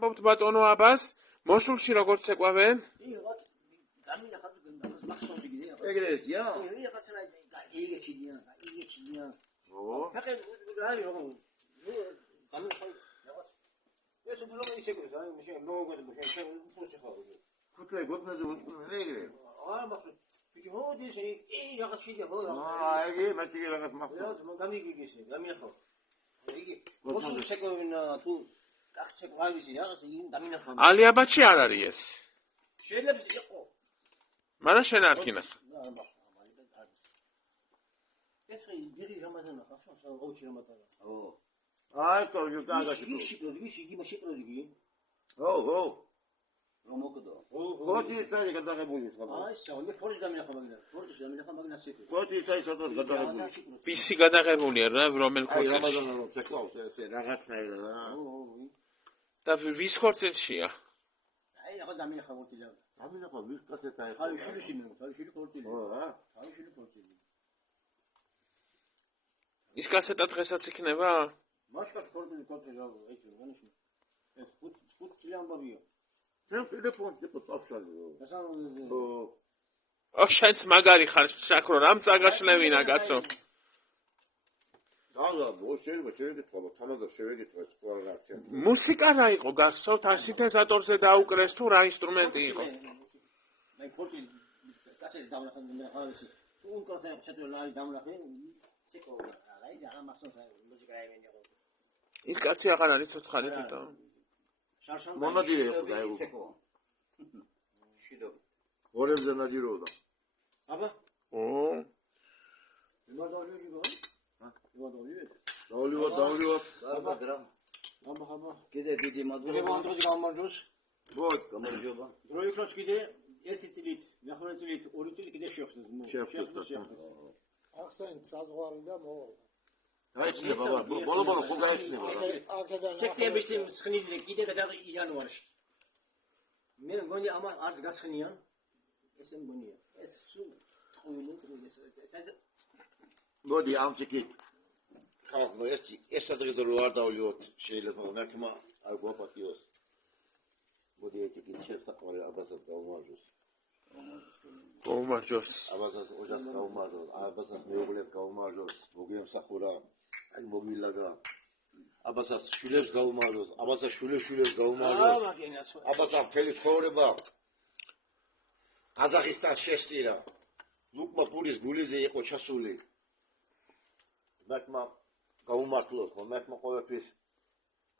ვამბობთ ბატონო აბას, მოსულში როგორც ეკვავენ? ეგრეთია? ქუთლე გოთნაზე ვუწუნე ეგრე? არა მახსოვს. ბიჭო, ხო დის რაღაც შეიძლება ხო რა. ეგე მეთქი რაღაც მახსოვს. გამიგიგისე, გამინახავ. იგი მოსულ შეკვენა თუ კახშე გვავიზი რაღაც იმ დამინახავ. ალიაბადში არ არის ეს. შეიძლება იყო. მარა შენ არ გინახა. ეს იგი რამაზანა ხახშა ოჩი რამატარა. ო. აი თორ გიტაგაში. იგი მაშიპროდი გი. ო. რომოკდო. გოთი წარი გადაღებული ხა. აი საუნდ ფორს დამინახავ მაგნა. ფორს დამინახავ მაგნა სიტყვი. გოთი წარი სადღაც გადაღებული. ვისი გადაღებულია რა რომელ აი ქორწილში? რამაზანა რომ შეკლავს ესე რაღაცნაირად რა. და ვის ქორწილშია? აი რაღაც დამინახავ ორტილა. დამინახავ ვის კასეტა ეხლა. აი შვილში მე, აი შვილი ქორწილი. ო რა? აი შვილი ქორწილი. ის კასეტა დღესაც იქნება? მაშკაც ქორწილი რა ეჭვ განში. ეს 5 წელი ამბავია. შენ ტელეფონზე პოტავშალი. ო შენც მაგარი ხარ შაქრო რამ წაგაშლევინა კაცო. და შეიძლება შევეკითხო, თამაზა შევეკითხო ეს ყველა რა თქვენ. მუსიკა რა იყო გახსოვთ? არ სინთეზატორზე დაუკრეს თუ რა ინსტრუმენტი იყო? მე ქორწილი კასეთი დავნახე მე რა ვიცი. თუ კასეთი შეტროლარი დავნახე, ცეკო აი რა მასოს მუსიკა აიმენიო. ის კაცი აღარ არის ცოცხალი თვითონ. მონადირე იყო დაეღო. შიდო. ორებზე ნადირობდა. აბა? ო. იმადავლიო შიგო? დავლივად. აბა. კიდე დიდი მადლობა. გემონდროზე გამარჯოს. ბოთ, გამარჯობა. დროიქროს კიდე 1 წლით, ნახევარი წლით, 2 წელი კიდე შევხვდეთ. ახსენეთ საზღვარი და მოვალ. გაიცნე ბაბა, ბოლო ხო გაიცნება რა. სექტემბერში მსხნილი კიდე გადაიღე იანვარში. მე მგონი ამა არც გაცხნიან. ესე მგონია. ეს სულ ტყუილი ეს. მოდი ამ წიკი ხალხო ეს ადრე რო არ დავლიოთ შეიძლება მართმა არ გვაპატიოს. მოდი ეთიკი შეფსაყვალე აბასას გაუმარჯოს. გაუმარჯოს. აბასას ოჯახს გაუმარჯოს, აბასას მეუღლეს გაუმარჯოს, მოგიემსახურა, აი მოგილაგა. აბასას შვილებს გაუმარჯოს, აბასას შვილებს გაუმარჯოს. აბასას მთელი ცხოვრება ყაზახისტანს შეშტირა. ლუკმა პურის გულიზე იყო ჩასული. მართმა გაუმართლოს, მართმა ყოველთვის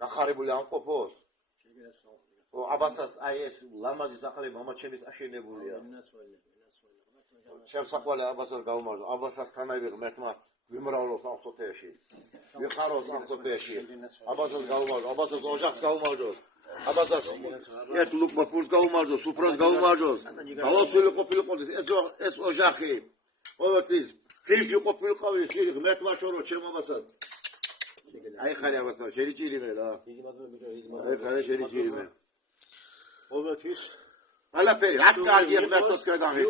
გახარებული ამყოფოს. ო აბასას აი ეს ლამაზი სახლი მამაჩემის აშენებულია. შემსაყვალე აბასას გაუმარჯოს, აბასას თანაიბი მართმა ვიმრავლოს ავტოფეში. ვიხაროს ავტოფეში. აბასას გაუმარჯოს, აბასას ოჯახს გაუმარჯოს. აბასას ერთ ლუკმა პურს გაუმარჯოს, უფროს გაუმარჯოს. გავაცილი ყოფილიყო ეს ოჯახი. ყოველთვის ხილში ყოფილიყავი, ხილი ღმერთმა შორო ჩემ აბასას. აი ხარ აბასა, შელიჭირიმე რა. დიდი მადლობა ბიჭო, დიდი მადლობა. აი ხარ შელიჭირიმე. ყოველთვის ალაფერი, რას კარგი ღმერთოს გადაღე.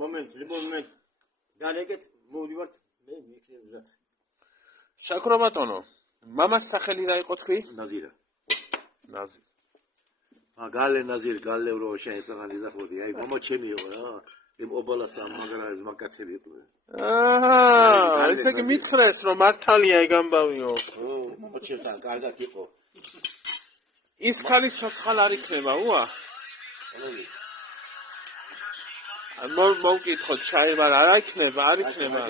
მომენტ. დალეგეთ, მოვიდივართ, მე მიქნებზად. შაქრო ბატონო, მამას სახელი რა იყო თქვი? ნაზირა. ნაზი. გალე ნაზირ, გალე რო შეეწაღალი ზახოდი. აი მამა ჩემი იყო რა. იმ ობალასთან მაგრა ეს მაგაცები იყო. აჰა, ესე იგი მითხრეს რომ მართალია ეგ ამბავიო. მამა ჩემთან კარგად იყო. ის ხალი ცოცხალ არ იქნება, უა? მოვკითხოთ, ჩაიბარ არ იქნება, არ იქნება.